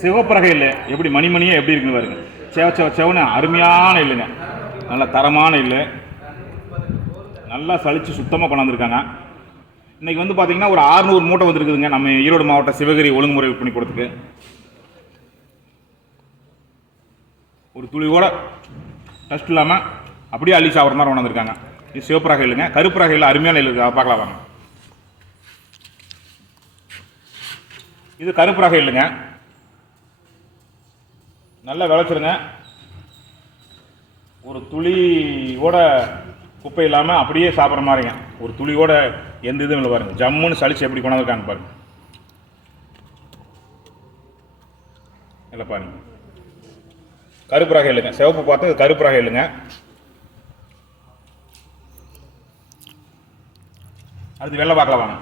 சிவப்பரகை இல்லை எப்படி மணிமணியே எப்படி இருக்குன்னு பாருங்க. செவன்னு அருமையான இல்லைங்க, நல்ல தரமான இல்லை, நல்லா சளிச்சு சுத்தமாக கொண்டாந்துருக்காங்க. இன்றைக்கி வந்து பார்த்திங்கன்னா ஒரு 600 மூட்டை வந்துருக்குதுங்க நம்ம ஈரோடு மாவட்ட சிவகிரி ஒழுங்குமுறை விற்பனை கொடுத்துக்கு. ஒரு துளியோட டஸ்ட் இல்லாமல் அப்படியே அள்ளி சாப்பிட்ற மாதிரி கொண்டாந்துருக்காங்க. இது சிவப்பரகை இல்லைங்க, கருப்பரகை இல்லை, அருமையான இல்லை இருக்குது, பார்க்கலாம் வாங்க. இது கருப்பரகை இல்லைங்க, நல்லா விளைச்சிருங்க. ஒரு துளியோட குப்பை இல்லாமல் அப்படியே சாப்பிட்ற மாதிரிங்க, ஒரு துளியோட எந்த இதுவும் இல்லை பாருங்கள். ஜம்முன்னு சளிச்சு எப்படி கொண்டாந்துருக்காங்க பாருங்கள். இல்லை பாருங்க, கருப்பரகை இல்லைங்க, சிவப்பு பார்த்து கருப்பரகை இல்லைங்க. அடுத்து வெள்ளை பார்க்கலாம் வாங்க.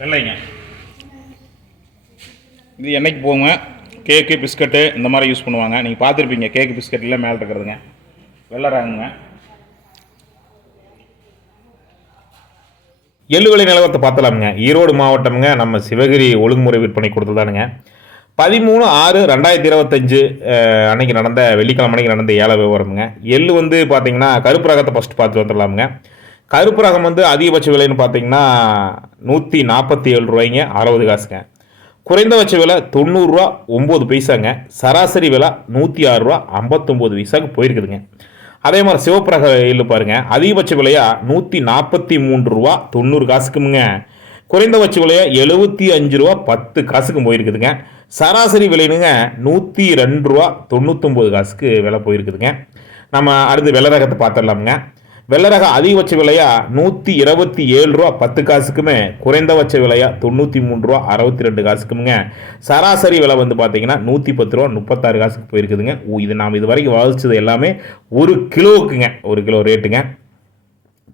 வெள்ளைங்க, இது என்னைக்கு போங்க, கேக்கு பிஸ்கட்டு இந்த மாதிரி யூஸ் பண்ணுவாங்க. நீங்கள் பார்த்துருப்பீங்க கேக்கு பிஸ்கட்டில் மேலே இருக்கிறதுங்க. வெள்ளை ரகங்க. எள்ளுவிலை நிலவரத்தை பார்த்தலாமுங்க. ஈரோடு மாவட்டம்ங்க நம்ம சிவகிரி ஒழுங்குமுறை விற்பனை கொடுத்துதானுங்க. 13/6/2025 அன்னைக்கு நடந்த வெள்ளிக்கிழமை அன்னைக்கு நடந்த ஏல விவரமுங்க. எள்ளு வந்து பார்த்தீங்கன்னா கருப்பு ரகத்தை ஃபஸ்ட்டு பார்த்து வந்துடலாமுங்க. கருப்பு ரகம் வந்து அதிகபட்ச விலைன்னு பார்த்தீங்கன்னா 147 ரூபாய்ங்க 60 காசுங்க. குறைந்தபட்ச விலை 90 ரூபா 9 பைசாங்க. சராசரி விலை 106 ரூபா 59 பைசாவுக்கு போயிருக்குதுங்க. அதே மாதிரி சிவப்பு ரக எள்ளு பாருங்கள், அதிகபட்ச விலையா 143 ரூபா 90 காசுக்குங்க. குறைந்தபட்ச விலையா 75 ரூபா 10 காசுக்கும் போயிருக்குதுங்க. சராசரி விலைனுங்க 102 ரூபா 99 காசுக்கு விலை போயிருக்குதுங்க. நம்ம அடுத்து வெள்ளை ரகத்தை பார்த்துடலாமுங்க. வெள்ளை ரகம் அதிகபட்ச விலையா 127 ரூபா 10 காசுக்குமே, குறைந்தபட்ச விலையா 93 ரூபா 62 காசுக்குங்க. சராசரி விலை வந்து பார்த்தீங்கன்னா 110 ரூபா 36 காசுக்கு போயிருக்குதுங்க. இது நாம் இது வரைக்கும் வாதிச்சது எல்லாமே 1 கிலோவுக்குங்க, 1 கிலோ ரேட்டுங்க.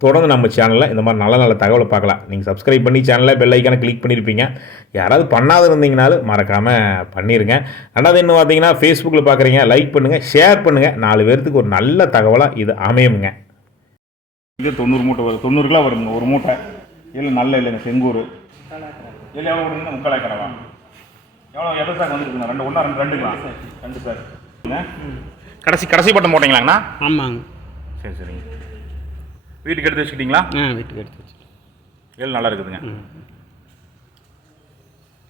தொடர்ந்து நம்ம சேனலில் இந்த மாதிரி நல்ல நல்ல தகவலை பார்க்கலாம். நீங்கள் சப்ஸ்கிரைப் பண்ணி சேனலில் பெல் ஐக்கானை கிளிக் பண்ணியிருப்பீங்க. யாராவது பண்ணாத இருந்தீங்கனாலும் மறக்காமல் பண்ணிடுங்க. ரெண்டாவது என்ன பார்த்தீங்கன்னா ஃபேஸ்புக்கில் பார்க்குறீங்க, லைக் பண்ணுங்கள், ஷேர் பண்ணுங்கள். 4 பேர்த்துக்கு ஒரு நல்ல தகவலாக இது அமையுங்க. இது 90 மூட்டை வரும், 90 கிலோ வருங்க ஒரு மூட்டை. இல்லை நல்ல இல்லைங்க, செங்கூர் இல்லை எவ்வளோ கொடுங்க, 3/4 கடவா எவ்வளோ எதை சார் வந்துருக்குங்க? 2 ஒன்றா 2 சார். கடைசி பட்டம் போட்டிங்களாங்கண்ணா? ஆமாங்க. சரி சரிங்க. வீட்டுக்கு எடுத்து வச்சுக்கிட்டீங்களா? வீட்டுக்கு எடுத்து வச்சு. எள் நல்லா இருக்குதுங்க.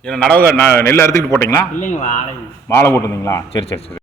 ஏன்னா நடவு நெல் அறுத்துக்கிட்டு போட்டிங்களா? இல்லைங்க, மாலை போட்டிருந்தீங்களா? சரி சரி சரி.